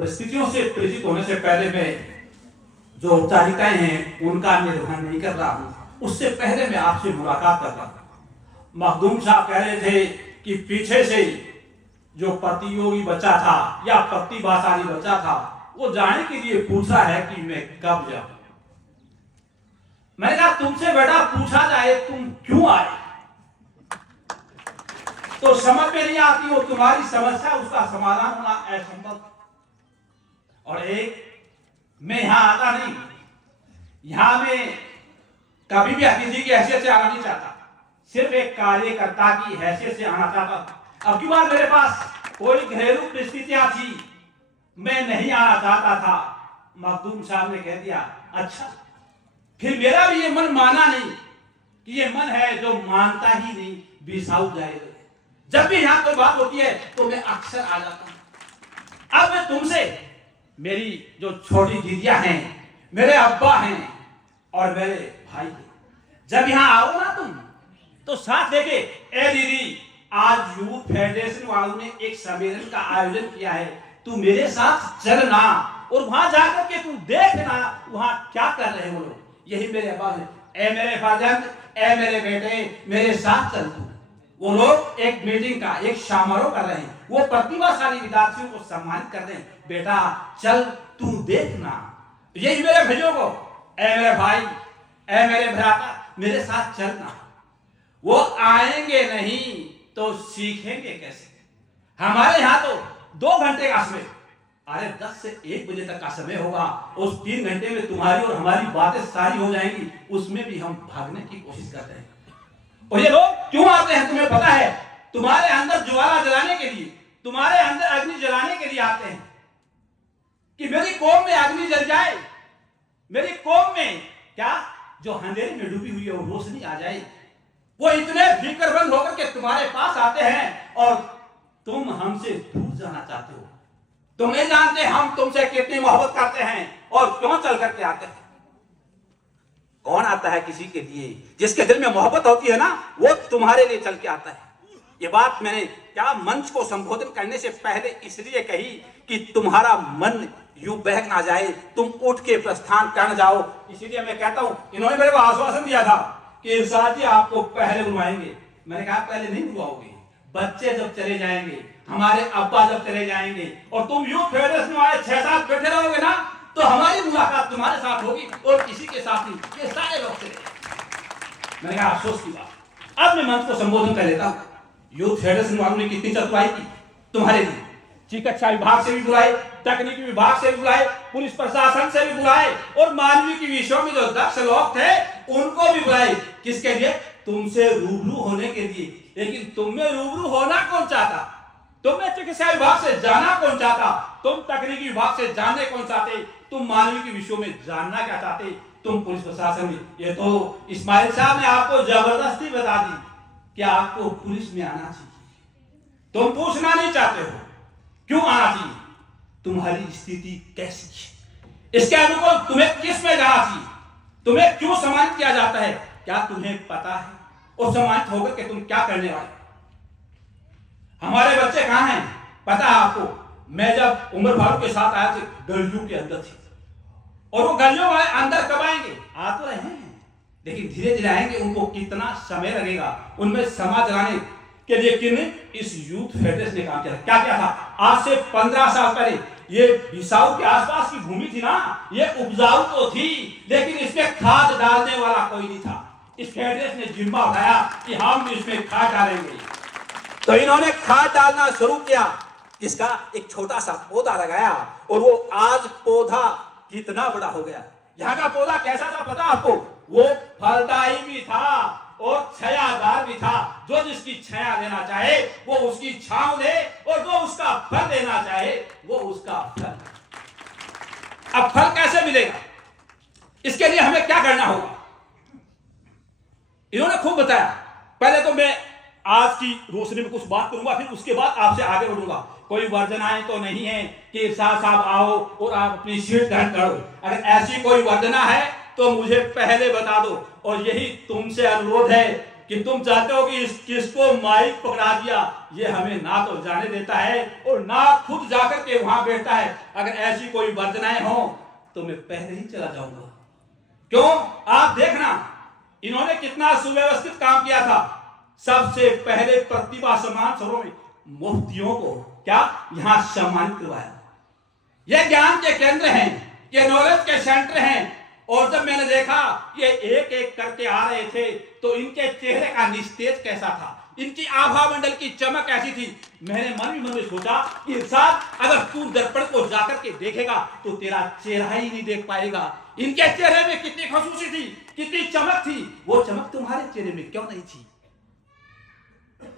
परिस्थितियों से परिचित होने से पहले मैं जो औपचारिकताएं हैं उनका निर्वहन नहीं कर रहा हूं, उससे पहले मैं आपसे मुलाकात कर रहा हूं। मखदूम साहब कह रहे थे कि पीछे से जो प्रतियोगी बच्चा था या प्रतिभाशाली बच्चा था वो जाने के लिए पूछा है कि मैं कब जाऊं। मैंने कहा तुमसे बेटा पूछा जाए तुम क्यों आए तो समझ में नहीं आती, वो तुम्हारी समस्या उसका समाधान होना असंभव। और एक मैं यहां आता नहीं, यहां मैं कभी भी किसी की हैसियत से आना नहीं चाहता, सिर्फ एक कार्यकर्ता की हैसियत से आना चाहता। अब की बार मेरे पास कोई घरेलू परिस्थितियां थी, मैं नहीं आना चाहता था। मखदूम साहब ने कह दिया अच्छा, फिर मेरा भी ये मन माना नहीं कि ये मन है जो मानता ही नहीं, बिसाऊ जाएगा। जब भी यहां कोई बात होती है तो मैं अक्सर आ जाता हूं। अब मैं तुमसे, मेरी जो छोटी दीदियां हैं, मेरे अब्बा हैं और मेरे भाई हैं, जब यहां आओ ना तुम तो साथ लेके, ए दीदी आज यूथ फेडरेशन वालों ने एक सम्मेलन का आयोजन किया है, तू मेरे साथ चलना और वहां जाकर के तू देखना वहां क्या कर रहे हो लोग। यही मेरे अब्बा है, ए मेरे फादर, ए मेरे बेटे, मेरे साथ चल तू। वो लोग एक मीटिंग का एक समारोह कर रहे हैं, वो प्रतिभाशाली विद्यार्थियों को सम्मानित कर रहे हैं, बेटा चल तू देखना। यही मेरे भाइयों को, ए मेरे भाई, ए मेरे भ्राता, मेरे साथ चलना। वो आएंगे नहीं तो सीखेंगे कैसे। हमारे यहाँ तो 2 घंटे का समय, अरे 10 से 1 बजे तक का समय होगा, उस 3 घंटे में तुम्हारी और हमारी बातें सारी हो जाएंगी, उसमें भी हम भागने की कोशिश करते हैं। और ये लोग क्यों आते हैं तुम्हें पता है? तुम्हारे अंदर ज्वाला जलाने के लिए, तुम्हारे अंदर अग्नि जलाने के लिए आते हैं कि मेरी कौम में अग्नि जल जाए, मेरी कौम में क्या जो अंधेरे में डूबी हुई है वो रोशनी आ जाए। वो इतने फिक्रमंद होकर के तुम्हारे पास आते हैं और तुम हमसे दूर जाना चाहते हो। तुम नहीं जानते हम तुमसे कितनी मोहब्बत करते हैं और क्यों चल करके आते हैं। कौन आता है किसी के लिए? जिसके दिल में मोहब्बत होती है ना, वो तुम्हारे लिए चल के आता है। ये बात मैंने क्या मंच को संबोधन करने से पहले इसलिए कही कि तुम्हारा मन यूं बहक ना जाए, तुम उठ के प्रस्थान कर जाओ। इसीलिए मैं कहता हूं, इन्होंने मेरे को आश्वासन दिया था कि इरशाद जी आपको पहले बुलवाएंगे। मैंने कहा पहले नहीं बुलवाओगे, बच्चे जब चले जाएंगे, हमारे अब्बा जब चले जाएंगे और तुम यूथ फेडरेशन वाले 6-7 बैठे रहोगे ना, तो हमारी मुलाकात तुम्हारे साथ होगी और किसी के साथ नहीं, ये सारे लोग चले। मैंने कहा अफसोस की बात। अब मैं मंच को संबोधन कर लेता हूं। यूथ फेडरेशन वालों ने कितनी चतुराई की तुम्हारे लिए। चिकित्सा विभाग से भी बुलाए, तकनीकी विभाग से भी बुलाए, पुलिस प्रशासन से भी बुलाए और मानवीय विषयों में जो दक्ष लोग थे उनको भी बुलाए। किसके लिए? तुमसे रूबरू होने के लिए। लेकिन तुम्हें रूबरू होना कौन चाहता? तुम्हें चिकित्सा विभाग से जाना कौन चाहता? तुम तकनीकी विभाग से जानने कौन चाहते? तुम मानवीय विषयों में जानना क्या चाहते? तुम पुलिस प्रशासन में। ये तो इस्माइल साहब ने आपको जबरदस्ती बता दी कि आपको पुलिस में आना चाहिए। तुम पूछना नहीं चाहते हो क्यों आना चाहिए, तुम्हारी स्थिति कैसी है, इसके अनुकूल तुम्हें किस में जाना चाहिए, तुम्हें क्यों सम्मानित किया जाता है, क्या तुम्हें पता है? और सम्मानित होकर के तुम क्या करने वाले? हमारे बच्चे कहां हैं पता है आपको? मैं जब उमर फारूक के साथ आया थे, गलियों के अंदर थे और वो गलियों वाले अंदर कब आएंगे? आ तो रहे हैं, लेकिन धीरे धीरे आएंगे। उनको कितना समय लगेगा उनमें समाज जगाने के लिए। किन्ने इस यूथ फेडरेशन ने काम किया। क्या क्या था? आज से 15 साल पहले ये बिसाऊ के आसपास की भूमि थी ना, ये उपजाऊ तो थी, लेकिन इसमें खाद डालने वाला कोई नहीं था। इस फेडरेशन ने जिम्मा उठाया कि हम इसमें खाद डालेंगे, तो इन्होंने खाद डालना शुरू किया। इसका एक छोटा सा पौधा लगाया और वो आज पौधा कितना बड़ा हो गया। यहाँ का पौधा कैसा था पता आपको? वो फलदायी भी था और छायादार भी था। जो जिसकी छाया लेना चाहे वो उसकी छांव ले और जो उसका फल लेना चाहे वो उसका फल। अब फल कैसे मिलेगा? इसके लिए हमें क्या करना होगा? इन्होंने खूब बताया। पहले तो मैं आज की रोशनी में कुछ बात करूंगा, फिर उसके बाद आपसे आगे बढ़ूंगा। कोई वर्जनाएं तो नहीं है कि इरशाद साहब आओ और आप अपनी सीट ग्रहण करो। अगर ऐसी कोई वर्जना है तो मुझे पहले बता दो। और यही तुमसे अनुरोध है कि तुम चाहते हो कि किसको माइक पकड़ा दिया, ये हमें ना तो जाने देता है और ना खुद जाकर के वहां बैठता है। अगर ऐसी कोई वर्जनाएं हो तो मैं पहले ही चला जाऊंगा। क्यों? आप देखना इन्होंने कितना सुव्यवस्थित काम किया था। सबसे पहले प्रतिभा सम्मान समारोह में मुफ्तियों को क्या यहां सम्मानित करवाया। ये ज्ञान के केंद्र हैं, ये नॉलेज के सेंटर हैं। और जब मैंने देखा ये एक एक करके आ रहे थे तो इनके चेहरे का निस्तेज कैसा था, इनकी आभा मंडल की चमक कैसी थी। मैंने मन ही मन में सोचा कि इरशाद, अगर तू दर्पण को जाकर के देखेगा तो तेरा चेहरा ही नहीं देख पाएगा। इनके चेहरे में कितनी खसूसी थी, कितनी चमक थी, वो चमक तुम्हारे चेहरे में क्यों नहीं थी?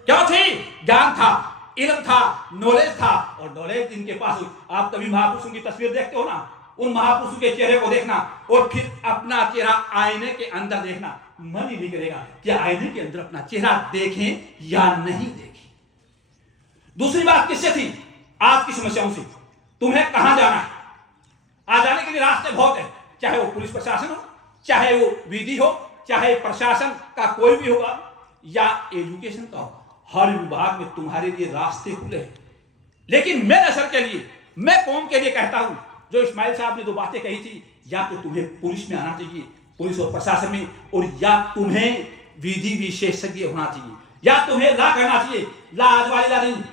क्यों थी? ज्ञान था, इल्म था, नॉलेज था। और नॉलेज इनके पास। आप कभी महापुरुषों की तस्वीर देखते हो ना, उन महापुरुषों के चेहरे को देखना और फिर अपना चेहरा आईने के अंदर देखना, मन ही नहीं करेगा कि आईने के अंदर अपना चेहरा देखें या नहीं देखें। दूसरी बात किससे थी? आज की समस्याओं से। तुम्हें कहां जाना है? आ जाने के लिए रास्ते बहुत है, चाहे वो पुलिस प्रशासन हो, चाहे वो विधि हो, चाहे प्रशासन का कोई भी होगा या एजुकेशन का हो, हर विभाग में तुम्हारे लिए रास्ते खुले हैं। लेकिन मैं नस्ल के लिए, मैं कौम के लिए कहता हूं, जो इस्माइल साहब ने दो बातें कही थी, या तो तुम्हें पुलिस में आना चाहिए, पुलिस और प्रशासन में, और या तुम्हें विधि विशेषज्ञ होना चाहिए, या तुम्हें ला करना चाहिए। ला आज वाली ला नहीं,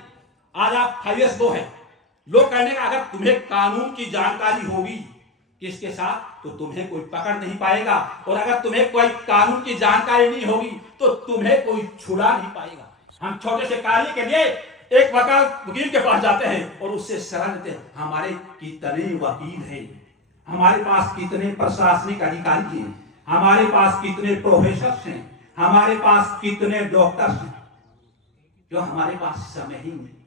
आज आप 5 years 2 है लो करने का। अगर तुम्हें कानून की जानकारी होगी किसके साथ, तो तुम्हें कोई पकड़ नहीं पाएगा। और अगर तुम्हें कोई कानून की जानकारी नहीं होगी तो तुम्हें कोई छुड़ा नहीं पाएगा। हम छोटे से कार्य के लिए एक वकील के पास जाते हैं और उससे सलाह लेते हैं, हमारे कितने वकील हैं, हमारे पास कितने प्रशासनिक अधिकारी हैं, हमारे पास कितने प्रोफेसर हैं, हमारे पास कितने डॉक्टर्स हैं, जो हमारे पास समय ही नहीं।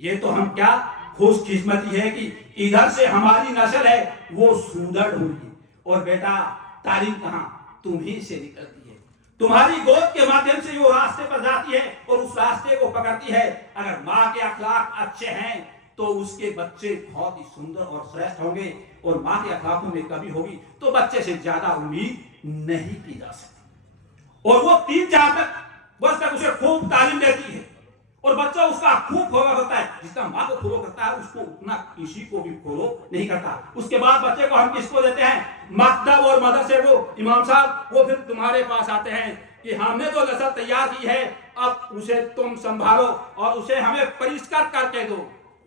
ये तो हम क्या खुशकिस्मती है कि इधर से हमारी नस्ल है वो सुदृढ़ हुई। और बेटा तालीम कहां? तुम्ही से निकलती है, तुम्हारी गोद के माध्यम से वो रास्ते पर जाती है और उस रास्ते को पकड़ती है। अगर माँ के अखलाक अच्छे हैं तो उसके बच्चे बहुत ही सुंदर और श्रेष्ठ होंगे, और माँ के अखलाकों में कमी होगी तो बच्चे से ज्यादा उम्मीद नहीं की जा सकती। और वो 3-4 वर्ष तक उसे खूब तालीम देती है और बच्चा उसका खूब फॉलो करता है। जितना माँ को फॉलो करता है उसको उतना किसी को भी फॉलो नहीं करता। उसके बाद बच्चे को हम किसको देते हैं? मकतब और मदरसे को। इमाम साहब वो फिर तुम्हारे पास आते हैं कि हमने तो नस्ल तैयार की है, अब उसे तुम संभालो और उसे हमें परिष्कार करके दो,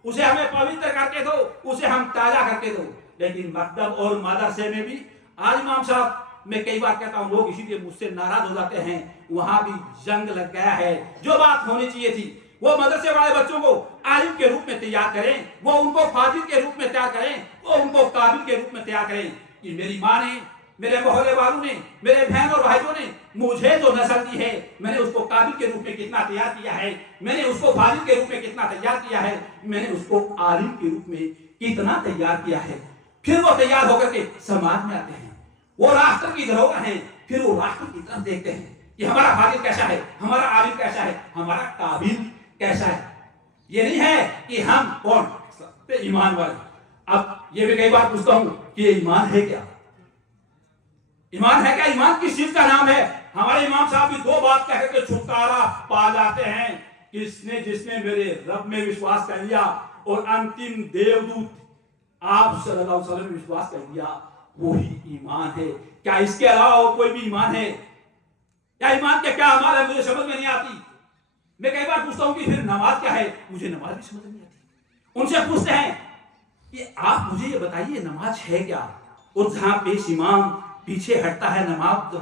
उसे हमें पवित्र करके दो, उसे हम ताजा करके दो। लेकिन मकतब और मदरसे में भी आज इमाम साहब, मैं कई बार कहता हूं, लोग इसीलिए मुझसे नाराज हो जाते हैं, वहां भी जंग लग गया है। जो बात होनी चाहिए थी, वो मदरसे वाले बच्चों को आलिम के रूप में तैयार करें, वो उनको फाजिल के रूप में तैयार करें, वो उनको काबिल के रूप में तैयार करें। कि मेरी माँ ने, मेरे मोहल्ले वालों ने, मेरे बहन और भाइयों ने मुझे जो नस्ल दी है, मैंने उसको काबिल के रूप में कितना तैयार किया है, मैंने उसको फाजिल के रूप में कितना तैयार किया है, मैंने उसको आलिम के रूप में कितना तैयार किया है। फिर वो तैयार होकर के समाज में आते हैं, वो राष्ट्र की धरोहर है। फिर वो राष्ट्र की तरफ देखते हैं कि हमारा फाजिल कैसा है, हमारा आलिम कैसा है, हमारा काबिल कैसा है। ये नहीं है कि हम कौन ईमान वाले। अब ये भी कई बार पूछता हूं कि ये ईमान है क्या? ईमान है क्या? ईमान किस चीज का नाम है? हमारे इमाम साहब भी 2 बात कह करके छुटकारा पा जाते हैं। किसने? जिसने मेरे रब में विश्वास कर लिया और अंतिम देवदूत आप सल्लल्लाहु अलैहि वसल्लम में विश्वास कर लिया, वही ईमान है। क्या इसके अलावा और कोई भी ईमान है? क्या ईमान के क्या अमल है? मुझे समझ में नहीं आती। मैं कई बार पूछता हूं कि फिर नमाज क्या है? मुझे नमाज भी समझ नहीं आती। उनसे पूछते हैं कि आप मुझे ये बताइए नमाज है क्या? और जहां पेश इमाम पीछे हटता है नमाज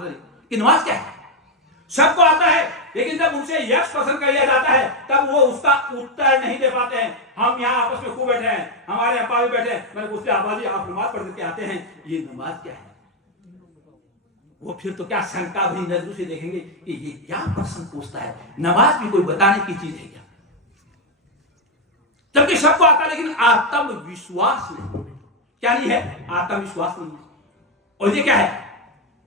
कि नमाज क्या है, सबको आता है, लेकिन जब उनसे यक्ष प्रश्न कर लिया जाता है तब वो उसका उत्तर नहीं दे पाते हैं। हम यहाँ आपस में खूब बैठे हैं, हमारे अब्बा भी बैठे हैं, मैंने पूछते अब्बा जी आप नमाज पढ़ के आते हैं, ये नमाज क्या है? वो फिर तो क्या शंका भरी नजरों से देखेंगे कि ये क्या प्रश्न पूछता है, नमाज भी कोई बताने की चीज है क्या? जबकि सबको आता है, लेकिन आत्मविश्वास नहीं। क्या नहीं है? आत्मविश्वास नहीं है। और ये क्या है?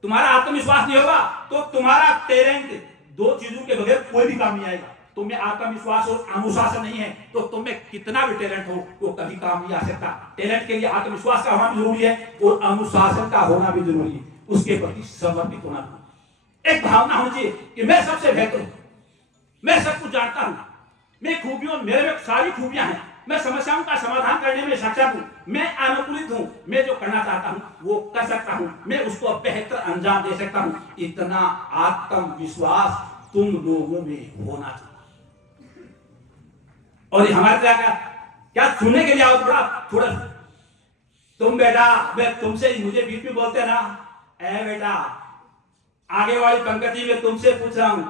तुम्हारा आत्मविश्वास नहीं होगा तो तुम्हारा टैलेंट, 2 चीजों के बगैर कोई भी काम नहीं आएगा। तुम्हें आत्मविश्वास और अनुशासन नहीं है तो तुम्हें कितना भी टैलेंट हो वो कभी काम नहीं आ सकता। टैलेंट के लिए आत्मविश्वास का होना भी जरूरी है और अनुशासन का होना भी जरूरी है, उसके प्रति समर्पित होना भी। एक भावना होनी चाहिए कि मैं सबसे बेहतर हूं, मैं सब कुछ जानता हूं, मैं खूबियों, मेरे में सारी खूबियां हैं, मैं समस्याओं का समाधान करने में सक्षम हूं, मैं अनुकूलित हूं, मैं जो करना चाहता हूं वो कर सकता हूं, मैं उसको बेहतर अंजाम दे सकता हूं। इतना आत्मविश्वास तुम लोगों में होना चाहिए। और हमारे क्या सुनने के लिए आओ, थोड़ा तुम बेटा, मैं तुमसे ही, मुझे बीच में बोलते ना, ए बेटा, आगे वाली पंक्ति में तुमसे पूछ रहा हूं,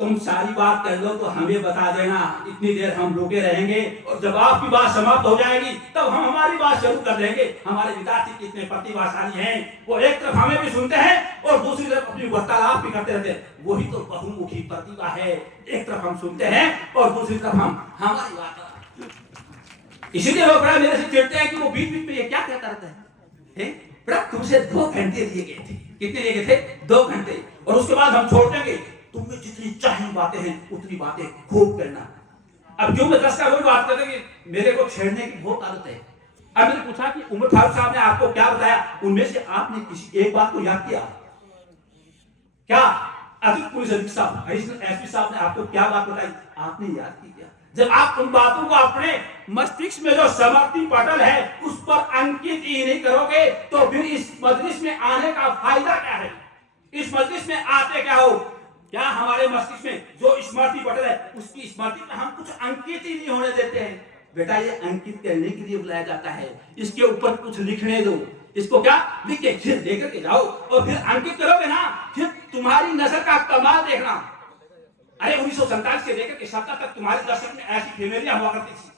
तुम सारी बात कर लो तो हमें बता देना, इतनी देर हम रुके रहेंगे और जब आपकी बात समाप्त हो जाएगी तब हम हमारी बात शुरू कर देंगे। हमारे विद्यार्थी कितने प्रतिभाशाली हैं, वो एक तरफ हमें भी सुनते हैं और दूसरी तरफ अपनी वार्तालाप भी करते रहते हैं। वही तो बहुमुखी प्रतिभा है, एक तरफ हम सुनते हैं और दूसरी तरफ हम हमारी बात। इसीलिए लोग बड़ा मेरे से चिढ़ते हैं कि वो बीच बीच में ये क्या कहता रहता है। बड़ा तुमसे 2 घंटे लिए गए थे, कितने लिए गए थे? 2 घंटे, और उसके बाद हम छोड़ देंगे। तुम्हें जितनी चाहिए बातें हैं उतनी बातें खूब करना। अब जो मैं 10 का वही बात करते कि मेरे को छेड़ने की बहुत आदत है। अब मैंने पूछा कि उमर फारूक साहब ने आपको क्या बताया, उनमें से आपने किसी एक बात को याद किया क्या? अतिरिक्त पुलिस अधीक्षक साहब, एडिशनल एसपी साहब ने आपको क्या बात बताई, आपने याद की क्या? जब आप उन बातों को अपने मस्तिष्क में जो स्मृति पटल है उस पर अंकित ही नहीं करोगे तो फिर इस मजलिस में आने का फायदा क्या है? इस मजलिस में आते क्या हो? क्या हमारे मस्तिष्क में जो स्मृति पटल है उसकी स्मृति में हम कुछ अंकित ही नहीं होने देते हैं? बेटा, ये अंकित करने के लिए बुलाया जाता है, इसके ऊपर कुछ लिखने दो, इसको क्या लिख के फिर लेकर के जाओ और फिर अंकित करोगे ना, फिर तुम्हारी नजर का कमाल देखना। अरे 1947 से लेकर के 70 तक तुम्हारे दशक में ऐसी फैमिलियां हुआ करती थी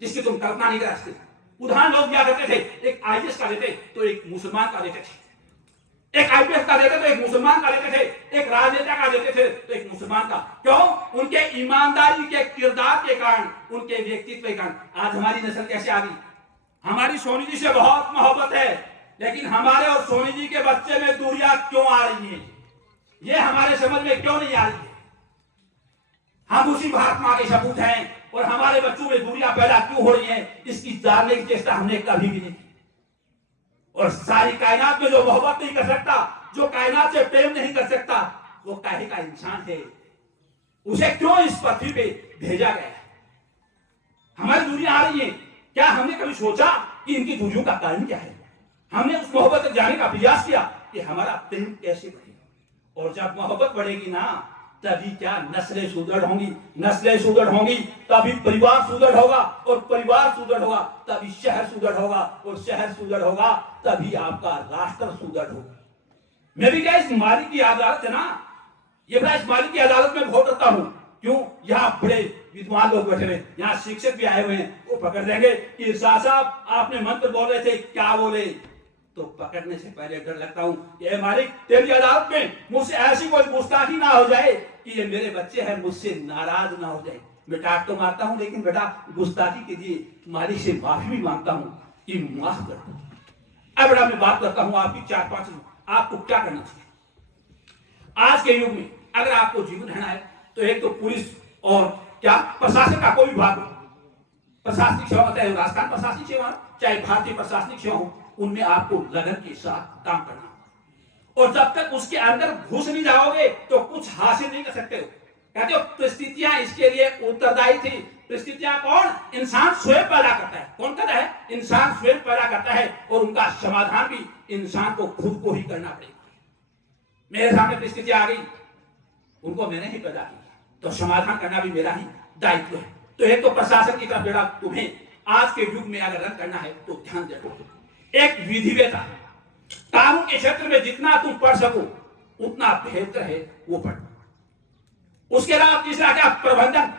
जिसकी तुम कल्पना नहीं कर सकते। उदाहरण लोग क्या करते थे, एक आईएएस का देते तो एक मुसलमान का देते थे, एक आईपीएस का देते तो एक मुसलमान का देते थे, एक राजनेता का देते थे तो एक मुसलमान का। क्यों? उनके ईमानदारी के किरदार के कारण, उनके व्यक्तित्व के कारण। आज हमारी नस्ल कैसे आ गई? हमारी सोनी जी से बहुत मोहब्बत है, लेकिन हमारे और सोनी जी के बच्चे में दूरियां क्यों आ रही है, ये हमारे समझ में क्यों नहीं आ रही है? हम उसी भारत माँ के सपूत हैं और हमारे बच्चों में दूरियां पैदा क्यों हो रही हैं, इसकी जानने की चेष्टा हमने कभी भी नहीं की। और सारी कायनात में जो मोहब्बत नहीं कर सकता, जो कायनात से प्रेम नहीं कर सकता, वो काहे का इंसान है? उसे क्यों इस पृथ्वी पे भेजा गया है? हमारी दूरियां आ रही हैं, क्या हमने कभी सोचा कि इनकी दूरियों का कारण क्या है? हमने उस मोहब्बत तक जाने का प्रयास किया कि हमारा प्रेम कैसे बढ़ेगा? और जब मोहब्बत बढ़ेगी ना, तभी क्या नस्लें सुदृढ़ होंगी, नस्लें सुदृढ़ होंगी तभी परिवार सुदृढ़ होगा, और परिवार सुदृढ़ होगा तभी शहर सुदृढ़ होगा, और शहर सुदृढ़ होगा तभी आपका राष्ट्र सुदृढ़ होगा। मैं भी क्या इस मालिक की अदालत है ना, ये मैं इस मालिक की अदालत में बहुत डरता हूं। क्यों? यहाँ बड़े विद्वान लोग बैठे हैं, यहाँ शिक्षक भी आए हुए हैं, वो पकड़ देंगे कि साहब आपने मंत्र बोल रहे थे, क्या बोले? तो पकड़ने से पहले डर लगता हूं कि मालिक तेरी अदालत में मुझसे ऐसी कोई गुस्ताखी ना हो जाए कि ये मेरे बच्चे हैं मुझसे नाराज ना हो जाए। मैं डांट तो मारता हूं, लेकिन बेटा गुस्ताखी के लिए मालिक से माफी भी मांगता हूं कि माफ कर दो। अब बेटा मैं बात करता हूं आपकी 4-5, आपको क्या करना चाहिए आज के युग में? अगर आपको जीवन रहना है तो एक तो पुलिस और क्या प्रशासन का कोई विभाग, प्रशासनिक सेवा, चाहे राजस्थान प्रशासनिक सेवा चाहे भारतीय प्रशासनिक सेवा हो, उनमें आपको लगन के साथ काम करना। और जब तक उसके अंदर घुस नहीं जाओगे तो कुछ हासिल नहीं कर सकते हो। कहते हो परिस्थितियां इसके लिए उत्तरदायी थी। परिस्थितियां कौन? इंसान स्वयं पैदा करता है। कौन करता है? इंसान स्वयं पैदा करता है, और उनका समाधान भी इंसान को खुद को ही करना पड़ेगा। मेरे सामने परिस्थिति आ गई, उनको मैंने ही पैदा की, तो समाधान करना भी मेरा ही दायित्व है। तो एक तो प्रशासन की तरफ बेटा तुम्हें आज के युग में अगर रन करना है तो ध्यान देना। एक विधिवेता, कानून के क्षेत्र में जितना तुम पढ़ सको उतना बेहतर है वो पढ़। उसके अलावा तीसरा क्या? प्रबंधन।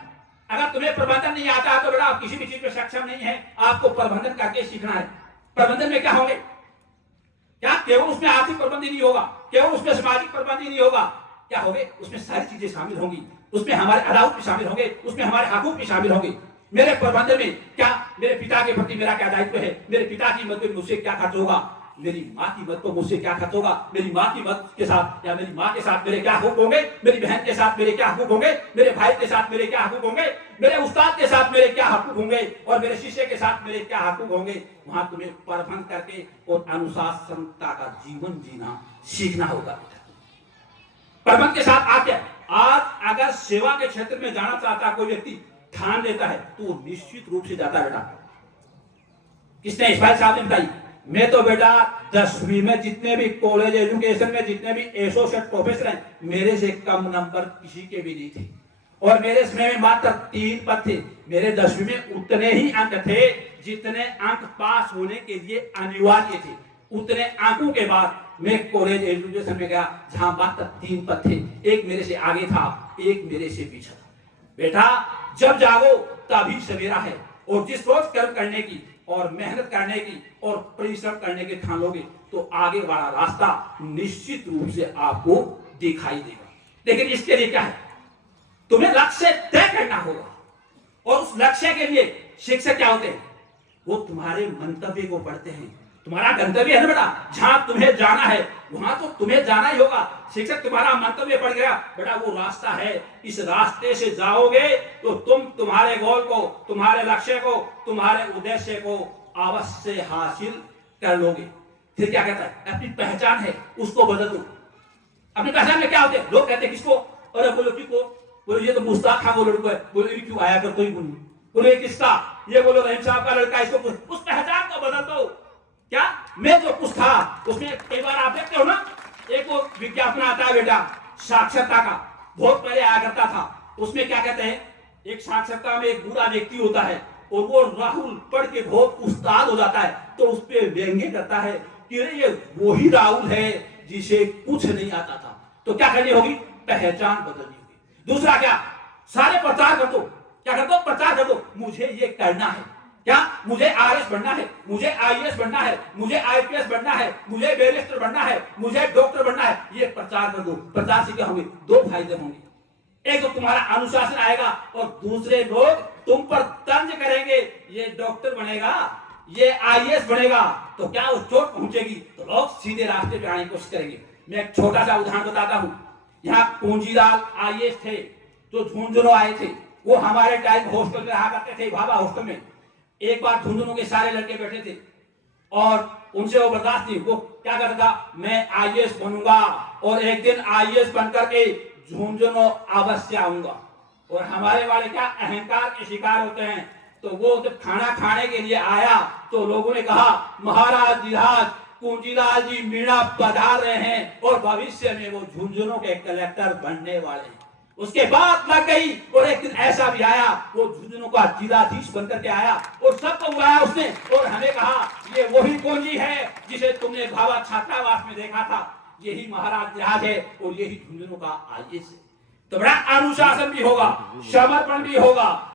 अगर तुम्हें प्रबंधन नहीं आता तो बेटा आप किसी भी चीज में सक्षम नहीं है, आपको प्रबंधन करके सीखना है। प्रबंधन में क्या होंगे? क्या केवल उसमें आर्थिक प्रबंध ही नहीं होगा, केवल उसमें सामाजिक प्रबंध ही नहीं होगा, क्या होंगे? उसमें सारी चीजें शामिल होंगी। उसमें हमारे अदालत भी शामिल होंगे, उसमें हमारे हकूक भी शामिल होंगे। मेरे प्रबंधन में क्या, मेरे पिता के प्रति मेरा क्या दायित्व है, मेरे पिता की मदद में मुझसे क्या खर्च होगा, मेरी माँ की मदद को मुझसे क्या खर्च होगा, मेरी माँ की मदद के साथ या मेरी माँ के साथ मेरे क्या हकूक होंगे, मेरी बहन के साथ मेरे क्या हकूक होंगे, मेरे भाई के साथ मेरे क्या हकूक होंगे, मेरे उस्ताद के साथ साथ मेरे क्या हकूक होंगे और मेरे शिष्य के साथ मेरे क्या हकूक होंगे, वहां तुम्हें प्रबंध करके और अनुशासनता का जीवन जीना सीखना होगा। प्रबंध के साथ आके आज अगर सेवा के क्षेत्र में जाना चाहता है कोई व्यक्ति, ठान लेता है, तो निश्चित रूप से जाता है। बेटा किसने, इस्माइल साहब ने बताई, मैं तो बेटा 10वीं में जितने भी कॉलेज एजुकेशन में जितने भी एसोसिएट प्रोफेसर हैं, मेरे से कम नंबर किसी के भी नहीं थे, और मेरे समय में मात्र 3 पद थे। मेरे 10वीं में उतने ही अंक थे जितने अंक पास होने के लिए अनिवार्य थे। उतने अंकों के बाद मैं कॉलेज एजुकेशन में गया जहां मात्र 3 पद थे, एक मेरे से आगे था, एक मेरे से पीछे था। बेटा जब जागो तभी सवेरा है, और जिस रोज कर्म करने की और मेहनत करने की और परिश्रम करने के ठान लोगे तो आगे वाला रास्ता निश्चित रूप से आपको दिखाई देगा। लेकिन इसके लिए क्या है, तुम्हें लक्ष्य तय करना होगा, और उस लक्ष्य के लिए शिक्षक क्या होते हैं, वो तुम्हारे मंतव्य को पढ़ते हैं। तुम्हारा गंतव्य है ना बेटा, जहां तुम्हें जाना है वहां तो तुम्हें जाना ही होगा। शिक्षक तुम्हारा मंतव्य पढ़ गया, बेटा वो रास्ता है, इस रास्ते से जाओगे तो तुम तुम्हारे गोल को, तुम्हारे लक्ष्य को, तुम्हारे उद्देश्य को अवश्य हासिल कर लोगे। फिर क्या कहता है, अपनी पहचान है उसको बदल दो। अपनी पहचान में क्या होते हैं, लोग कहते हैं किसको, अरे बोलो किसको, बोलो ये तो मुश्ताक खां वो लड़का है, बोलो ये क्यों आया कर, तो ही बोलो ये किसका, ये बोलो रहीम साहब का लड़का, इसको उस पहचान को बदल दो। क्या मैं जो कुछ था उसमें कई बार आप देखते हो ना, एक वो विज्ञापन आता है बेटा साक्षरता का, बहुत पहले आया करता था। उसमें क्या कहते हैं, एक साक्षरता में एक बुरा व्यक्ति होता है और वो राहुल पढ़ के बहुत उस्ताद हो जाता है, तो उस पर व्यंग्य करता है कि ये वही राहुल है जिसे कुछ नहीं आता था। तो क्या करनी होगी, पहचान बदलनी होगी। दूसरा क्या, सारे प्रचार कर दो, क्या कर दो, प्रचार कर दो, मुझे ये करना है, क्या मुझे आरएस बनना है, मुझे आईएएस बनना है, मुझे आईपीएस बनना है, मुझे बैरिस्टर बनना है, मुझे डॉक्टर बनना है, ये प्रचार कर दो। प्रचार से क्या होंगे, 2 फायदे होंगे, एक तो तुम्हारा अनुशासन आएगा और दूसरे लोग तुम पर तंज करेंगे, ये डॉक्टर बनेगा, ये आईएएस बनेगा, तो क्या वो चोट पहुंचेगी, तो लोग सीधे रास्ते पे आने की कोशिश करेंगे। मैं एक छोटा सा उदाहरण बताता हूं, यहाँ पूंजीलाल आईएएस थे जो झुंझुनू आए थे, वो हमारे टाइम हॉस्टल में रहा करते थे, भाभा हॉस्टल में। एक बार झुंझुनू के सारे लड़के बैठे थे और उनसे वो बर्दाश्त नहीं, वो क्या करता था, मैं आईएएस बनूंगा और एक दिन आईएएस बनकर के झुंझुनू अवश्य आऊंगा। और हमारे वाले क्या अहंकार के शिकार होते हैं, तो वो जब खाना खाने के लिए आया तो लोगों ने कहा, महाराज जिहाज पूंजीलाल जी मीणा पधार रहे हैं और भविष्य में वो झुंझुनू के कलेक्टर बनने वाले हैं। उसके बाद लग गई, और एक दिन ऐसा भी आया वो झुंझुनू का जिलाधीश बनकर के आया और सबको बुलाया उसने, और हमें कहा ये वही पूंजी है जिसे तुमने भावा छात्रावास में देखा था, यही महाराज जिहाज है और यही झुंझुनू का आईएएस है। तो बड़ा अनुशासन भी होगा, समर्पण भी होगा,